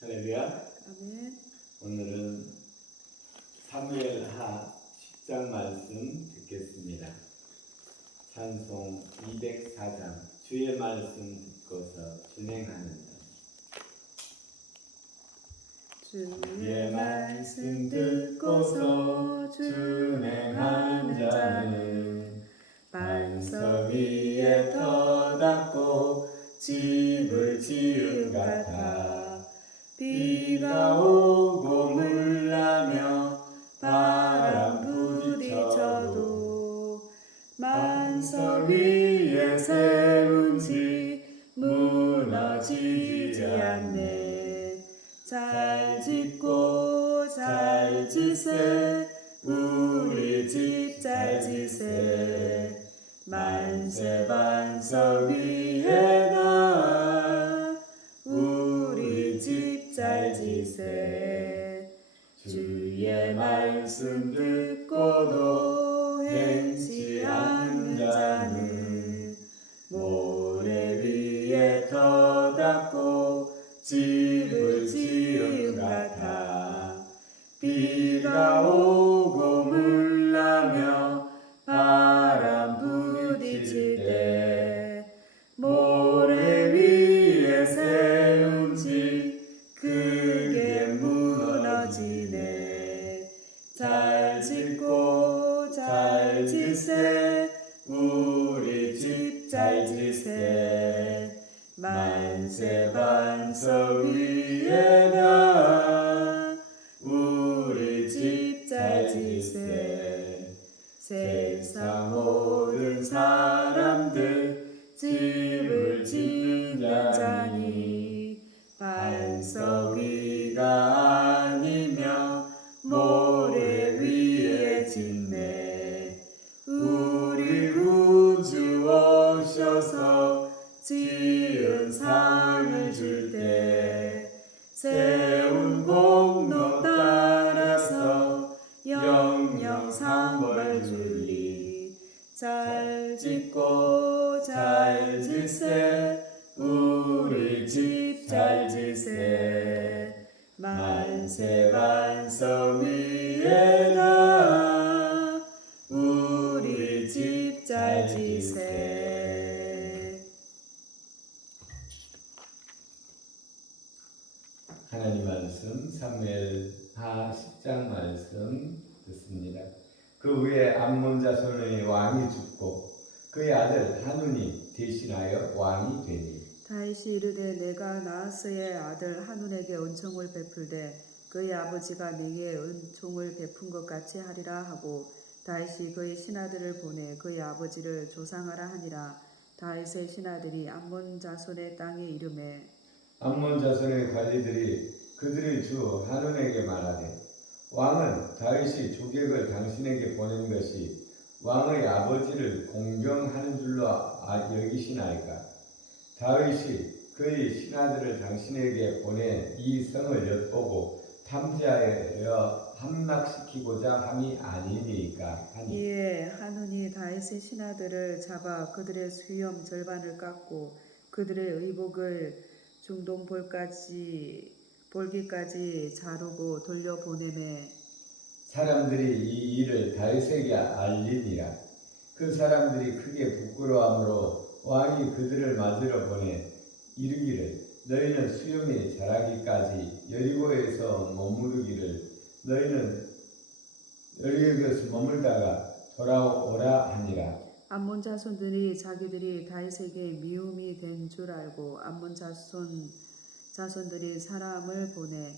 할렐루야. 아멘. 오늘은 사무엘하 10장 말씀 듣겠습니다. 찬송 204장 주의 말씀 듣고서 준행하는 자. 주의 말씀 듣고서 준행하는 자는 반석 위에 터닫고 집을 지은 같아. 비가 오고 물나며 바람 부딪혀도 반석 위에 세운 집 무너지지 않네. 잘 짓고 잘 지세 우리 집 잘 지세 만세 반석 위에다 우리 집 잘 지세. 주의 말씀 듣고도 행치 않는 자는 모래 위에 터닫고 집을 지은 같아. 비가 오고 물나며 바람 부딪힐 때 모래 위에 세운 집 크게 무너지네. 잘 짓고 잘 지세 우리 집 잘 지세 만세 반석 위에다 우리 집 잘 지세. 세상 모든 사람들 집을 짓는 자니 반석 위가 아니며 모래 위에 짓네. 우리 구주 오셔서 지은 상을 줄 때 세운 공로 따라서 영영 상벌 주리. 잘 짓고 잘 지세 우리 집 잘 지세 만세 반석 위에다 우리 집 잘 지세. 하나님 말씀 사무엘하 10장 말씀 듣습니다. 그 후에 암몬 자손의 왕이 죽고 그의 아들 하눈이 대신하여 왕이 되니 다윗이 이르되 내가 나하스의 아들 하눈에게 은총을 베풀되 그의 아버지가 내게 은총을 베푼 것 같이 하리라 하고 다윗이 그의 신하들을 보내 그의 아버지를 조상하라 하니라. 다윗의 신하들이 암몬 자손의 땅에 이르매 암몬 자손의 관리들이 그들의 주 하눈에게 말하되 왕은 다윗이 조객을 당신에게 보낸 것이 왕의 아버지를 공경하는 줄로 여기시나이까. 다윗이 그의 신하들을 당신에게 보내 이 성을 엿보고 탐지하여 함락시키고자 함이 아니니까 하니. 이에 하눈이 다윗의 신하들을 잡아 그들의 수염 절반을 깎고 그들의 의복을 볼기까지 자르고 돌려보내매 사람들이 이 일을 다윗에게 알리니라. 그 사람들이 크게 부끄러워하므로 왕이 그들을 맞으러 보내 이르기를 너희는 수염이 자라기까지 여리고에서 머무르기를 너희는 여리고에서 머물다가 돌아오라 하니라. 암몬 자손들이 자기들이 다윗에게 미움이 된 줄 알고 암몬 자손들이 사람을 보내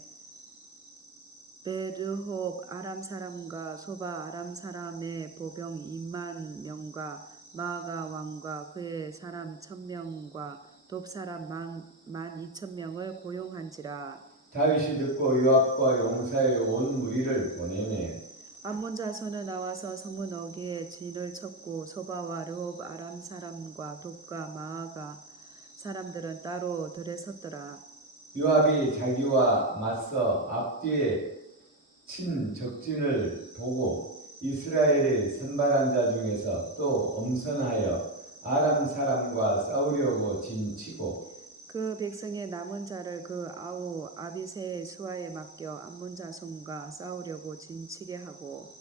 베르홉 아람 사람과 소바 아람 사람의 보병 2만 명과 마아가 왕과 그의 사람 1,000명과 돕 사람 12,000명을 고용한지라. 다윗이 듣고 요압과 용사의 온 무리를 보내매 암몬 자손은 나와서 성문 어귀에 진을 쳤고 소바와 르홉 아람 사람과 돕과 마아가 사람들은 따로 들에 섰더라. 요압이 자기와 맞서 앞뒤에 친 적진을 보고 이스라엘의 선발한 자 중에서 또 엄선하여 아람 사람과 싸우려고 진치고 그 백성의 남은 자를 그 아우 아비새의 수하에 맡겨 암몬 자손과 싸우려고 진치게 하고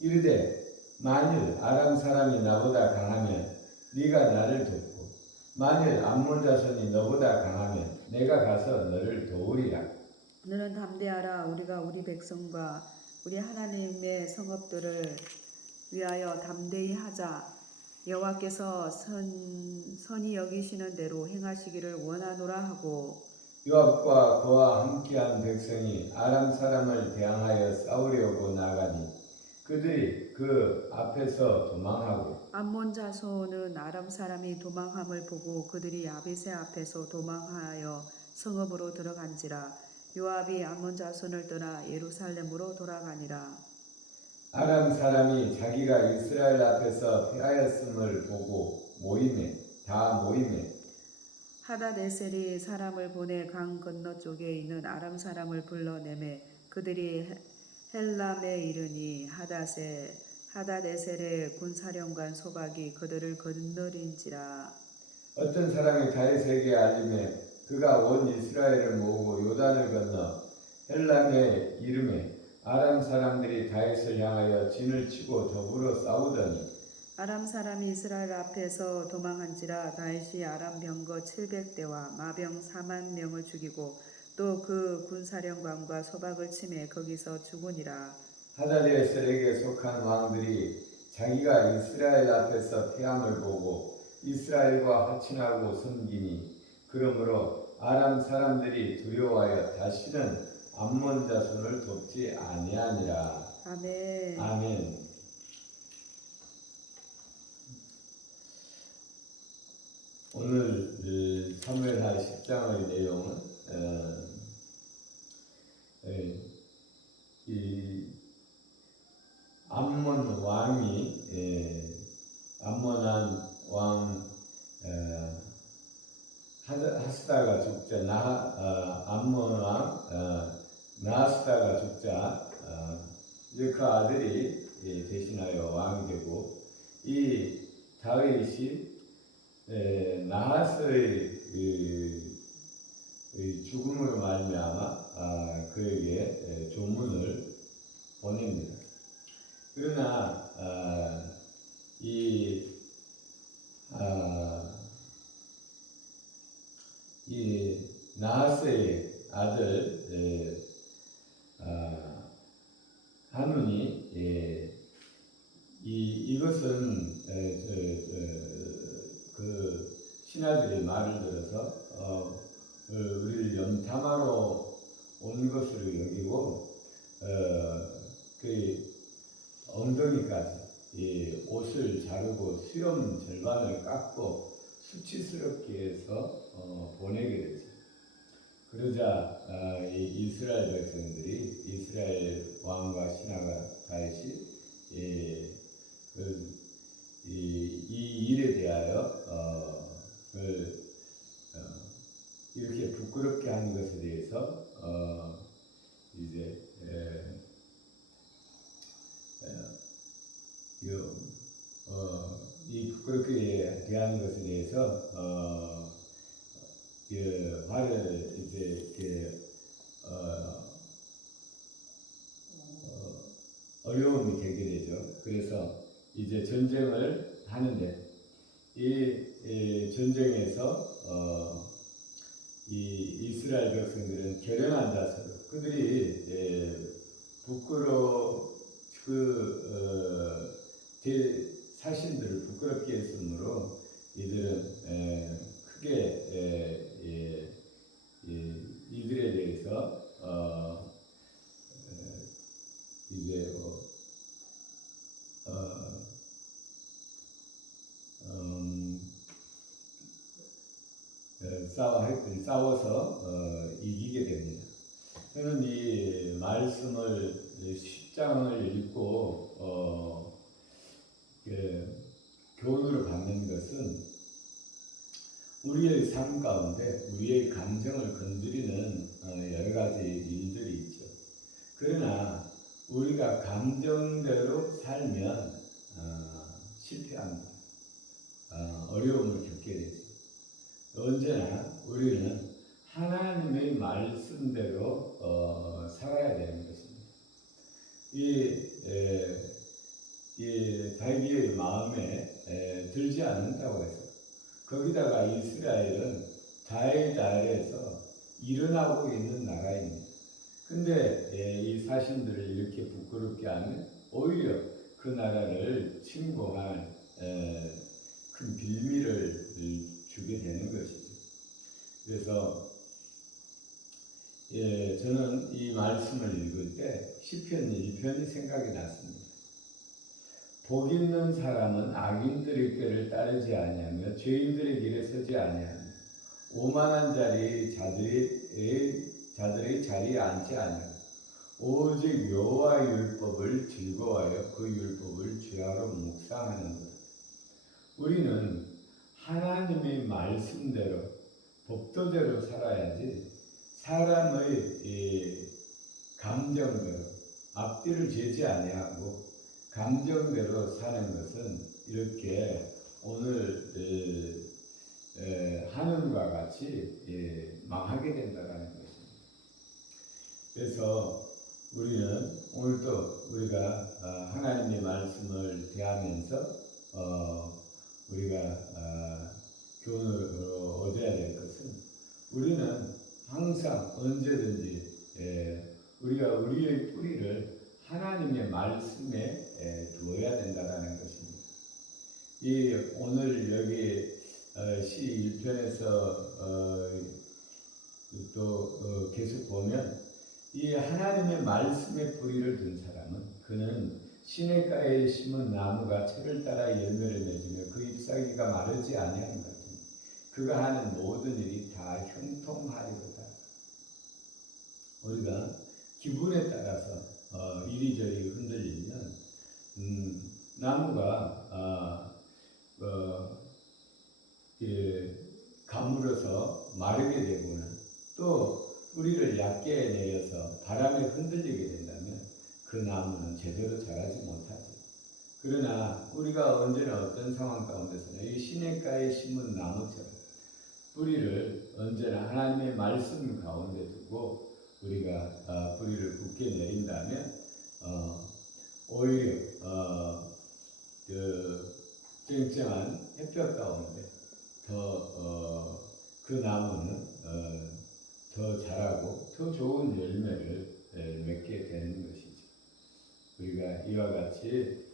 이르되 만일 아람 사람이 나보다 강하면 네가 나를 돕고 만일 암몬 자손이 너보다 강하면 내가 가서 너를 도우리라. 너는 담대하라. 우리가 우리 백성과 우리 하나님의 성읍들을 위하여 담대히 하자. 여호와께서 선히 여기시는 대로 행하시기를 원하노라 하고 요압과 그와 함께한 백성이 아람 사람을 대항하여 싸우려고 나가니 그들이 그 앞에서 도망하고 암몬 자손은 아람 사람이 도망함을 보고 그들이 야베세 앞에서 도망하여 성읍으로 들어간지라. 요압이 암몬 자손을 떠나 예루살렘으로 돌아가니라. 아람 사람이 자기가 이스라엘 앞에서 패하였음을 보고 모임에 하다네셀이 사람을 보내 강 건너 쪽에 있는 아람 사람을 불러내매 그들이 헬람에 이르니 하다네셀의 군사령관 소박이 그들을 건너린지라. 어떤 사람이 다윗에게 알림해 그가 온 이스라엘을 모으고 요단을 건너 헬람에 이름에 아람 사람들이 다윗을 향하여 진을 치고 더불어 싸우더니 아람 사람이 이스라엘 앞에서 도망한지라. 다윗이 아람 병거 700대와 마병 4만 명을 죽이고 또 그 군사령관과 소박을 치매 거기서 죽으니라. 하다데셀에게 속한 왕들이 자기가 이스라엘 앞에서 패함을 보고 이스라엘과 화친하고 섬기니 그러므로 아람 사람들이 두려워하여 다시는 암몬 자손을 돕지 아니하니라. 아멘. 아멘. 오늘 사무엘하 10장의 내용은 이 암몬 왕이 암몬한 왕 하스다가 죽자 암몬 왕 나하스다가 죽자 이제 그 아들이 대신하여 왕이 되고 이 다윗이 나하스의 죽음으로 말미암아 그에게 조문을 보냅니다. 그러나 이 나하스의 아들 한운이 이것은 그 신하들의 말을 들어서 우리를 염탐하러 온 것으로 여기고 그 엉덩이까지 옷을 자르고 수염 절반을 깎고 수치스럽게 해서 보내게 되죠. 그러자 이 이스라엘 백성들이 이스라엘 왕과 신하가 다윗이 이 일에 대하여 이렇게 부끄럽게 한 것에 대해서 이제 이 부끄럽게 대한 것에 대해서 화를 이제 어려움이 되게 되죠. 그래서 이제 전쟁을 하는데 이 전쟁에서 이 이스라엘 백성들은 결연한 자세로 그들이 자신들을 부끄럽게 했으므로 이들은 크게 이들에 대해서 이제 싸워서 이기게 됩니다. 저는 이 말씀을 10장을 읽고 교훈으로 받는 것은 우리의 삶 가운데 우리의 감정을 건드리는 여러 가지 일들이 있죠. 그러나 우리가 감정대로 살면 실패합니다. 어려움을 겪게 되죠. 언제나 우리는 하나님의 말씀대로 살아야 되는 것입니다. 이 자기의 마음에 들지 않는다고 해서 거기다가 이스라엘은 다윗 아래에서 일어나고 있는 나라입니다. 근데 이 사신들을 이렇게 부끄럽게 하면 오히려 그 나라를 침공할 큰 빌미를 주게 되는 것이죠. 그래서 저는 이 말씀을 읽을 때 시편 1편이 생각이 났습니다. 복 있는 사람은 악인들의 꾀를 따르지 아니하며 죄인들의 길에 서지 아니하며 오만한 자들의 자리에 앉지 아니하며 오직 여호와의 율법을 즐거워하여 그 율법을 주야로 묵상하는 것. 우리는 하나님의 말씀대로 법도대로 살아야지 사람의 감정대로 앞뒤를 재지 아니하고 감정대로 사는 것은 이렇게 오늘 하는과 같이 망하게 된다는 것입니다. 그래서 우리는 오늘도 우리가 하나님의 말씀을 대하면서 우리가 교훈을 얻어야 될 것은 우리는 항상 언제든지 우리가 우리의 뿌리를 하나님의 말씀에 두어야 된다는 것입니다. 오늘 여기 시 1편에서 또 계속 보면 이 하나님의 말씀에 뿌리를 둔 사람은 그는 시냇가에 심은 나무가 철을 따라 열매를 맺으며 그 잎사귀가 마르지 아니하는 것 같으니 그가 하는 모든 일이 다 형통하리로다. 우리가 기분에 따라서 이리저리 흔들리면 나무가 가물어서 마르게 되거나 또 뿌리를 얕게 내려서 바람에 흔들리게 된다면 그 나무는 제대로 자라지 못하죠. 그러나 우리가 언제나 어떤 상황 가운데서는 이 시냇가에 심은 나무처럼 뿌리를 언제나 하나님의 말씀 가운데 두고 우리가 뿌리를 굳게 내린다면 오히려 그 쨍쨍한 햇볕 가운데 더 그 나무는 더 자라고 더 좋은 열매를 맺게 되는 것이죠. 우리가 이와 같이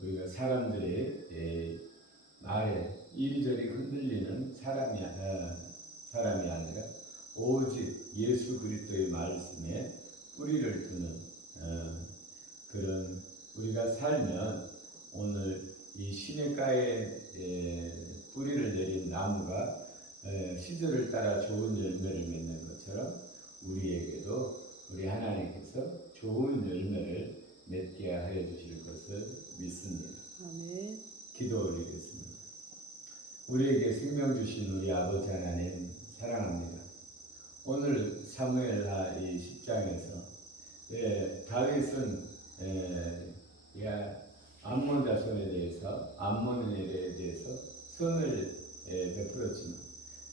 우리가 사람들의 말에 이리저리 흔들리는 사람이 아니라 오직 예수 그리스도의 말씀에 뿌리를 두는 그런 우리가 살면 오늘 이 시냇가에 뿌리를 내린 나무가 시절을 따라 좋은 열매를 맺는 것처럼 우리에게도 우리 하나님께서 좋은 열매를 맺게 하여 주실 것을 믿습니다. 아멘. 기도 올리겠습니다. 우리에게 생명 주신 우리 아버지 하나님 사랑합니다. 오늘 사무엘하 이 10장에서 다윗은 암몬 자손에 대해서 암몬인에 대해서 선을 베풀었지만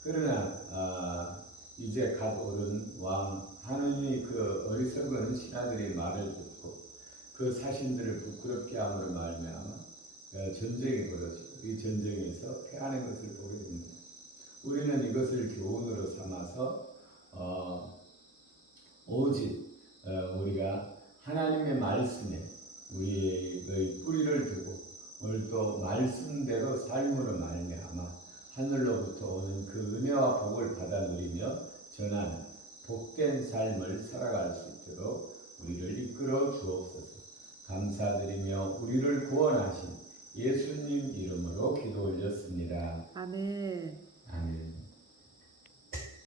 그러나 이제 갓 오른 왕 하느님이 그 어리석은 신하들의 말을 듣고 그 사신들을 부끄럽게 함으로 말미암아 전쟁이 벌어지고 이 전쟁에서 패하는 것을 보게 됩니다. 우리는 이것을 교훈으로 삼아서 오직 우리가 하나님의 말씀에 우리의 뿌리를 두고 오늘 또 말씀대로 삶으로 말미암아 하늘로부터 오는 그 은혜와 복을 받아 누리며 전하는 복된 삶을 살아갈 수 있도록 우리를 이끌어 주옵소서. 감사드리며 우리를 구원하신 예수님 이름으로 기도 올렸습니다. 아멘. 아멘.